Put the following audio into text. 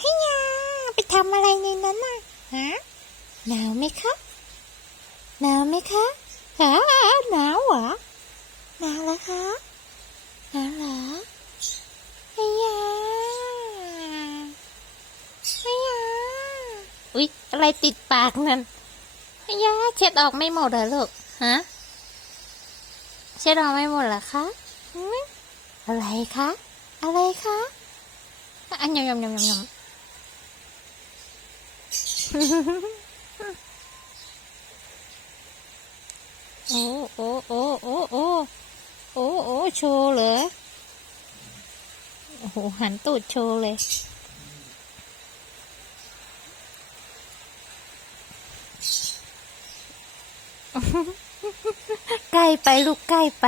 ให้ยาไปทำอะไรในนั้นน่ะฮะหนาวไหมคะหนาวไหมคะฮะหนาวเหรอหนาวแล้วคะหนาวเหรอให้ยาให้ยาอุ๊ยอะไรติดปากนั่นให้ยาเช็ดออกไม่หมดเหรอลูกฮะเช็ดออกไม่หมดเหรอคะอะไรคะอะไรคะอันยำยำยำยำยำ โอ้โอ้โอ้โอ้โอ้โอ้โอ้โชว์เลยโอ้โหหันตูดโชว์เลยใกล้ไปลูกใกล้ไป